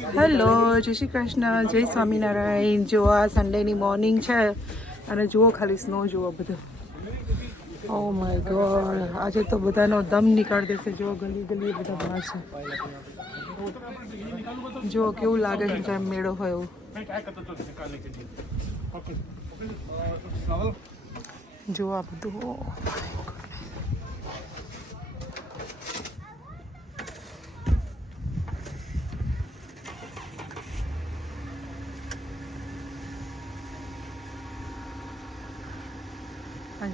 Hello, જય શ્રી કૃષ્ણ, જય સ્વામિનારાયણ. જો આ સન્ડેની મોર્નિંગ છે અને જુઓ ખાલી સ્નો જુઓ બધું. ઓ માય ગોડ, આજે તો બધાનો દમ નીકાળી દેશે. જુઓ ગલી ગલી બધા બહાર છે. જુઓ કેવું લાગે છે જેમ મેળો હોય એવું. જુઓ આ બધું.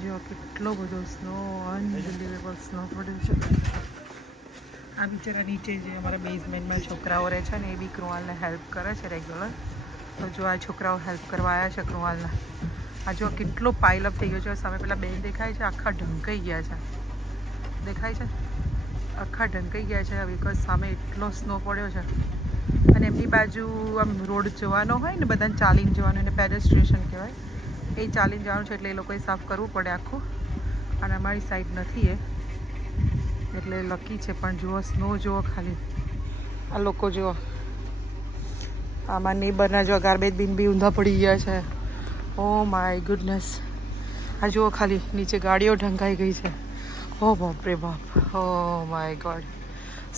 જો કેટલો બધો સ્નો, અનબિલીવેબલ સ્નો પડ્યો છે. આ બિચારા નીચે જે અમારા બેઝમેન્ટમાં છોકરાઓ રહે છે ને એ બી કૃણાલને હેલ્પ કરે છે રેગ્યુલર. તો જો આ છોકરાઓ હેલ્પ કરવા આવ્યા છે કૃણાલને. આ જો કેટલો પાઇલઅપ થઈ ગયો છે. સામે પેલા બેન દેખાય છે, આખા ઢંકાઈ ગયા છે. દેખાય છે, આખા ઢંકાઈ ગયા છે બિકોઝ સામે એટલો સ્નો પડ્યો છે. અને એમની બાજુ આમ રોડ જવાનો હોય ને, બધાને ચાલીને જવાનું, એને પેડેસ્ટ્રેશન કહેવાય. એ ચાલીને જવાનું છે એટલે એ લોકોએ સાફ કરવું પડે આખું. અને અમારી સાઈડ નથી એ, એટલે લકી છે. પણ જુઓ સ્નો જુઓ ખાલી. આ લોકો જુઓ, આમાં નેબરના જો ગાર્બેજ બિન બી ઊંધા પડી ગયા છે. Oh my goodness. આ જુઓ ખાલી નીચે ગાડીઓ ઢંકાઈ ગઈ છે. ઓ બાપ રે બાપ, oh my God.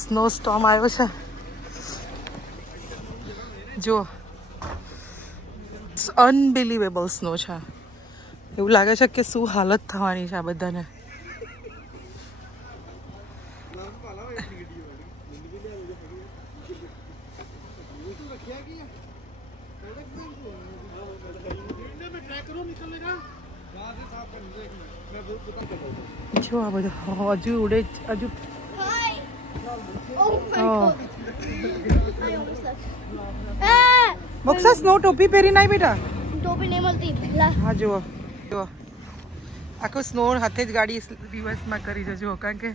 Snow storm આવ્યો છે. જુઓ, અનબિલીવેબલ સ્નો છે. એવું લાગે છે કે શું હાલત થવાની છે આ બધાને. જો આ બધું હજુ ઉડે, હજુ મોક્ષા સ્નો ટોપી પહેરી નાઈ બેટા. ટોપી નહીં મળતી. હા જુઓ જુઓ, આખું સ્નો હાથે જ ગાડી રિવર્સમાં કરી છે જુઓ, કારણ કે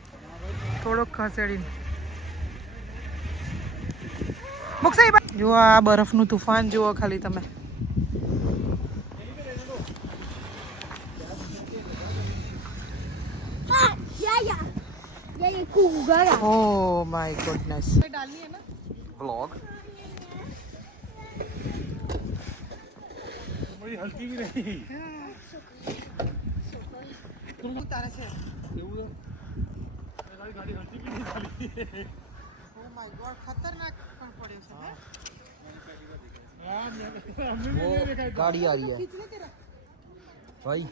થોડોક ખસેડીને. મોક્ષા જુઓ આ બરફનું તુફાન જુઓ ખાલી તમે. Oh my goodness. Vlog. बड़ी हल्की भी नहीं। ઉતારે છે. એવું ગાડી હલ્કી भी नहीं डाली। Oh my god, ખતરનાક પણ પડ્યો છે. वो गाड़ी आ रही है खींच ले तेरा भाई।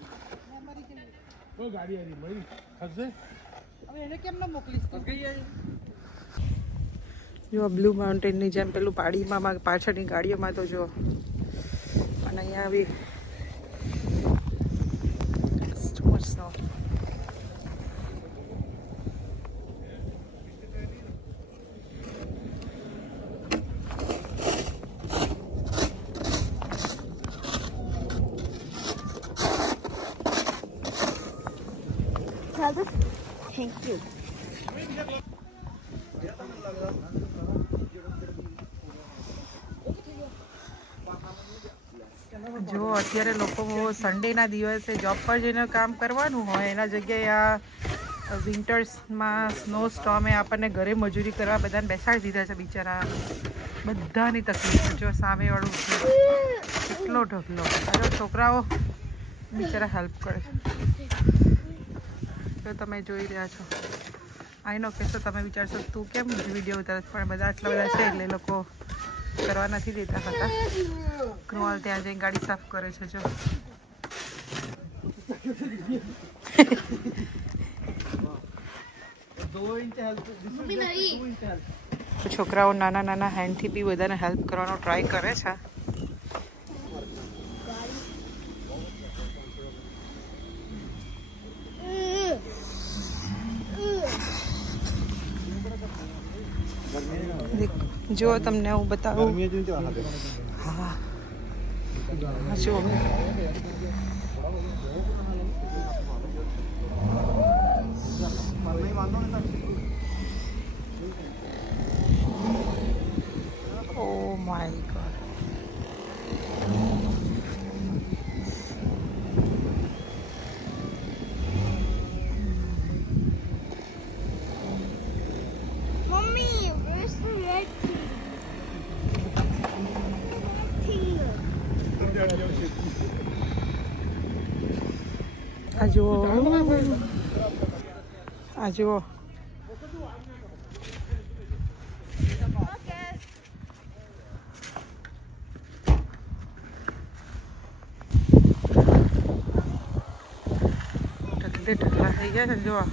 मेमोरी के लिए. वो गाड़ी आ रही भाई फंस गए। હવે એને કેમ ન મોકલીશ તું? જો બ્લુ માઉન્ટેનની જેમ પેલું પાડીમાં પાછળની ગાડીઓમાં તો જો. અને અહીંયા આવી સ્નો. Thank you. જો અત્યારે લોકો સન્ડેના દિવસે જોબ પર જઈને કામ કરવાનું હોય એના જગ્યાએ આ વિન્ટર્સમાં સ્નો સ્ટોર્મે આપણને ઘરે મજૂરી કરવા બધાને બેસાડી દીધા છે બિચારા. બધાની તકલીફ. જો સામેવાળું કેટલો ઢગલો. અરે છોકરાઓ બિચારા હેલ્પ કરે છે. જો તમે જોઈ રહ્યા છો. આઈ નો કહેશો તમે વિચારશો તું કેમ વિડીયો ઉતારે, પણ બધા આટલા બધા છે એટલે લોકો કરવા નથી દેતા હતા. કૃણાલ ત્યાં જઈને ગાડી સાફ કરે છે. જો છોકરાઓ નાના નાના હેન્ડથી બી બધાને હેલ્પ કરવાનો ટ્રાય કરે છે. જો તમને હું બતાવું. હા જો oh my God. Mummy, where's the red thing? આ જુઓ આ જુઓ ઢગલા થઈ ગયા છે ને જુઓ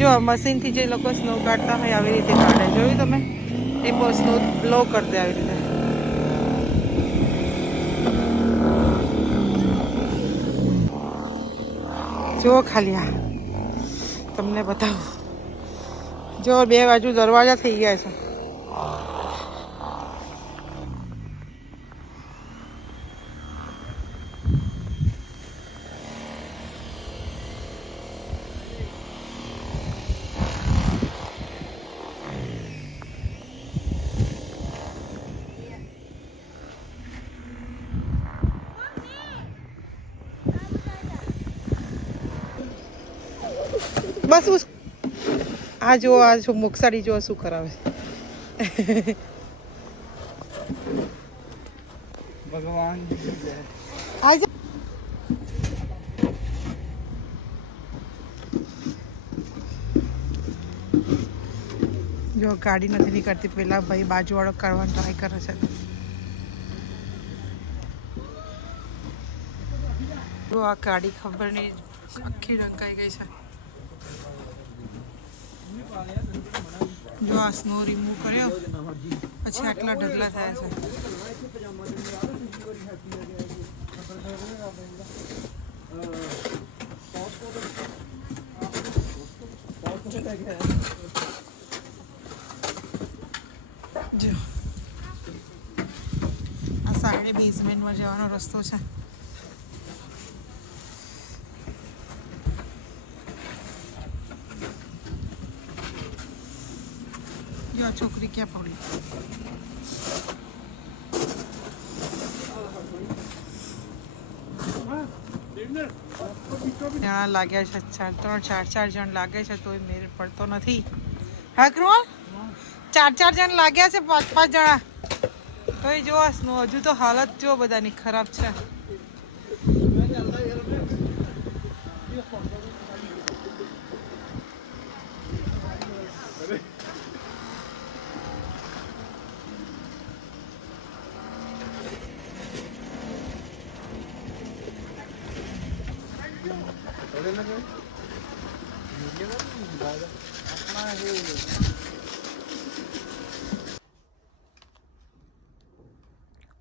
જો મશીનથી જે લોકો સ્નો કાઢતા હોય આવી રીતે કાઢે જોયું તમે એ બહુ સ્નો બ્લો કરી દે આવી રીતે જુઓ ખાલી આ તમને બતાવું જો બે બાજુ દરવાજા થઈ ગયા છે બસ આ જુઓ આ શું મુખસારી જુઓ શું કરાવે ભગવાન આ જો ગાડી નથી નીકળતી પેલા ભાઈ બાજુવાળો કરવાનો ટ્રાય કરે છે જો આ ગાડી ખબર નહીં આખી રંકાઈ ગઈ છે જો આ સ્નો રિમૂવ કર્યો પછી આટલા ઢગલા થયા છે જો આ સાઈડે બેઝમેન્ટમાં જવાનો રસ્તો છે જો આ છોકરી ક્યાં પડી જણા લાગ્યા છે ચાર જણ લાગે છે તોય મેળ પડતો નથી હા કૃણ 4 જણ લાગ્યા છે 5 જણા તોય જો હજુ તો હાલત જો બધાની ખરાબ છે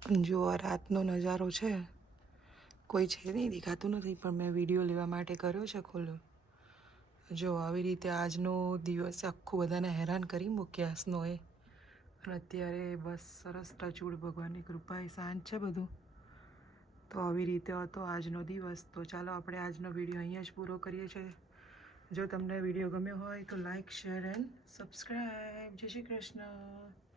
જો આ રાતનો નજારો છે કોઈ છે નહીં દેખાતું નથી પણ મેં વિડીયો લેવા માટે કર્યો છે ખોલો જો આવી રીતે આજનો દિવસ આખું બધાને હેરાન કરી મૂક્યા સ્નોએ અને અત્યારે બસ સરસ ટચુડ ભગવાનની કૃપાએ શાંત છે બધું તો આવી રીતે હતો આજનો દિવસ તો ચાલો આપણે આજનો વિડીયો અહીંયા જ પૂરો કરીએ છીએ જો તમને વિડીયો ગમ્યો હોય તો લાઈક શેર એન્ડ સબસ્ક્રાઈબ જય શ્રી કૃષ્ણ